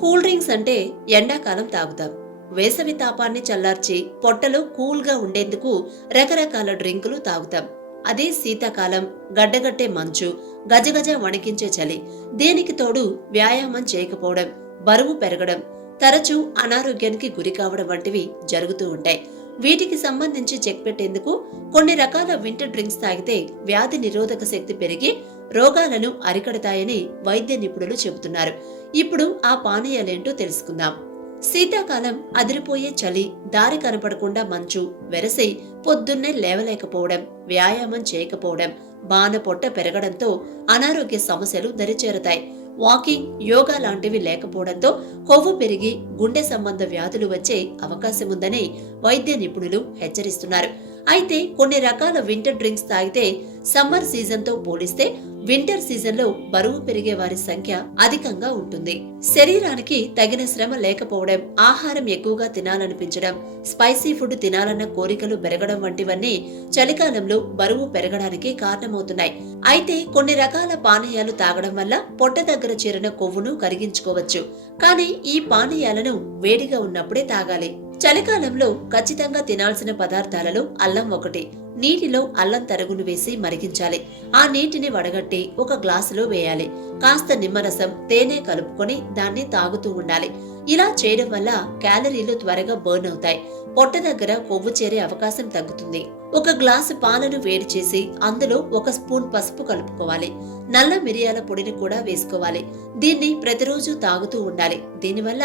Cool drinks అంటే ఎండాకాలం తాగుతాం. వేసవి తాపాన్ని చల్లార్చి పొట్టలో కూల్గా ఉండేందుకు రకరకాల డ్రింకులు తాగుతాం. అదే శీతాకాలం గడ్డగట్టే మంచు, గజగజ వణికించే చలి, దీనికి తోడు వ్యాయామం చేయకపోవడం, బరువు పెరగడం, తరచూ అనారోగ్యానికి గురి కావడం వంటివి జరుగుతూ ఉంటాయి. వీటికి సంబంధించి చెక్ పెట్టేందుకు కొన్ని రకాల వింటర్ డ్రింక్స్ తాగితే వ్యాధి నిరోధక శక్తి పెరిగి రోగాలను అరికడతాయని వైద్య నిపుణులు చెబుతున్నారు. ఇప్పుడు ఆ పానీయాలేంటో తెలుసుకుందాం. శీతాకాలం అదిరిపోయే చలి, దారి కనపడకుండా మంచు, వెరసి పొద్దున్నే లేవలేకపోవడం, వ్యాయామం చేయకపోవడం, బాన పొట్ట పెరగడంతో అనారోగ్య సమస్యలు దరిచేరతాయి. వాకింగ్, యోగా లాంటివి లేకపోవడంతో కొవ్వు పెరిగి గుండె సంబంధ వ్యాధులు వచ్చే అవకాశముందని వైద్య నిపుణులు హెచ్చరిస్తున్నారు. అయితే కొన్ని రకాల వింటర్ డ్రింక్స్ తాగితే సమ్మర్ సీజన్ తో పోలిస్తే వింటర్ సీజన్ లో బరువు పెరిగే వారి సంఖ్య అధికంగా ఉంటుంది. శరీరానికి తగిన శ్రమ లేకపోవడం, ఆహారం ఎక్కువగా తినాలనిపించడం, స్పైసీ ఫుడ్ తినాలన్న కోరికలు పెరగడం వంటివన్నీ చలికాలంలో బరువు పెరగడానికి కారణమవుతున్నాయి. అయితే కొన్ని రకాల పానీయాలు తాగడం వల్ల పొట్ట దగ్గర చేరిన కొవ్వును కరిగించుకోవచ్చు. కానీ ఈ పానీయాలను వేడిగా ఉన్నప్పుడే తాగాలి. చలికాలంలో ఖచ్చితంగా తినాల్సిన పదార్థాలలో అల్లం ఒకటి. నీటిలో అల్లం తరుగును వేసి మరిగించాలి. ఆ నీటిని వడగట్టి ఒక గ్లాసులో వేయాలి. కాస్త నిమ్మరసం, తేనె కలుపుకొని దాన్ని తాగుతూ ఉండాలి. ఇలా చేయడం వల్ల క్యాలరీలు త్వరగా బర్న్ అవుతాయి. పొట్ట దగ్గర కొవ్వు చేరే అవకాశం తగ్గుతుంది. ఒక గ్లాసు పాలను వేడి చేసి అందులో ఒక స్పూన్ పసుపు కలుపుకోవాలి. నల్ల మిరియాల పొడిని కూడా వేసుకోవాలి. దీన్ని ప్రతిరోజు తాగుతూ ఉండాలి. దీనివల్ల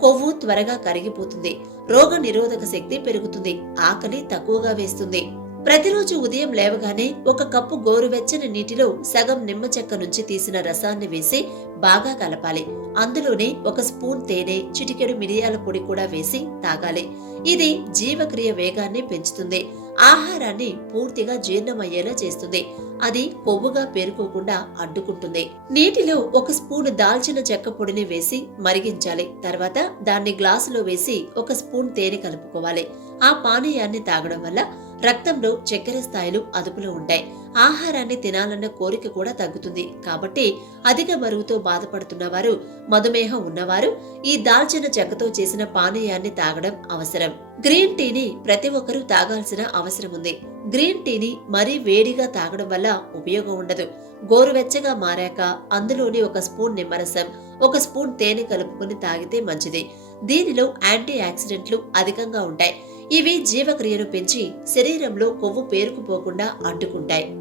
కొవ్వు త్వరగా కరిగిపోతుంది. రోగ నిరోధక శక్తి పెరుగుతుంది. ఆకలి తక్కువగా వేస్తుంది. ప్రతిరోజు ఉదయం లేవగానే ఒక కప్పు గోరువెచ్చని నీటిలో సగం నిమ్మ చెక్క నుంచి తీసిన రసాన్ని వేసి బాగా కలపాలి. అందులోనే ఒక స్పూన్ తేనె, చిటికెడు మిరియాల పొడి కూడా వేసి తాగాలి. ఇది జీవక్రియ వేగాన్ని పెంచుతుంది. ఆహారాన్ని పూర్తిగా జీర్ణమయ్యేలా చేస్తుంది. అది కొవ్వుగా పేరుకోకుండా అడ్డుకుంటుంది. నీటిలో ఒక స్పూన్ దాల్చిన చెక్క పొడిని వేసి మరిగించాలి. తర్వాత దాన్ని గ్లాసులో వేసి ఒక స్పూన్ తేనె కలుపుకోవాలి. ఆ పానీయాన్ని తాగడం వల్ల రక్తంలో చక్కెర స్థాయిలు అదుపులో ఉంటాయి. ఆహారాన్ని తినాలన్న కోరిక కూడా తగ్గుతుంది. కాబట్టి అధిక బరువుతో బాధపడుతున్న వారు, మధుమేహం ఉన్నవారు ఈ దాల్చిన చెక్కతో చేసిన పానీయాన్ని తాగడం అవసరం. గ్రీన్ టీని ప్రతి ఒక్కరూ తాగాల్సిన అవసరం ఉంది. గ్రీన్ టీని మరీ వేడిగా తాగడం వల్ల ఉపయోగం ఉండదు. గోరువెచ్చగా మారాక అందులోని ఒక స్పూన్ నిమ్మరసం, ఒక స్పూన్ తేనె కలుపుకొని తాగితే మంచిది. దీనిలో యాంటీ ఆక్సిడెంట్లు అధికంగా ఉంటాయి. ఇవి జీవక్రియను పెంచి శరీరంలో కొవ్వు పేరుకుపోకుండా అడ్డుకుంటాయి.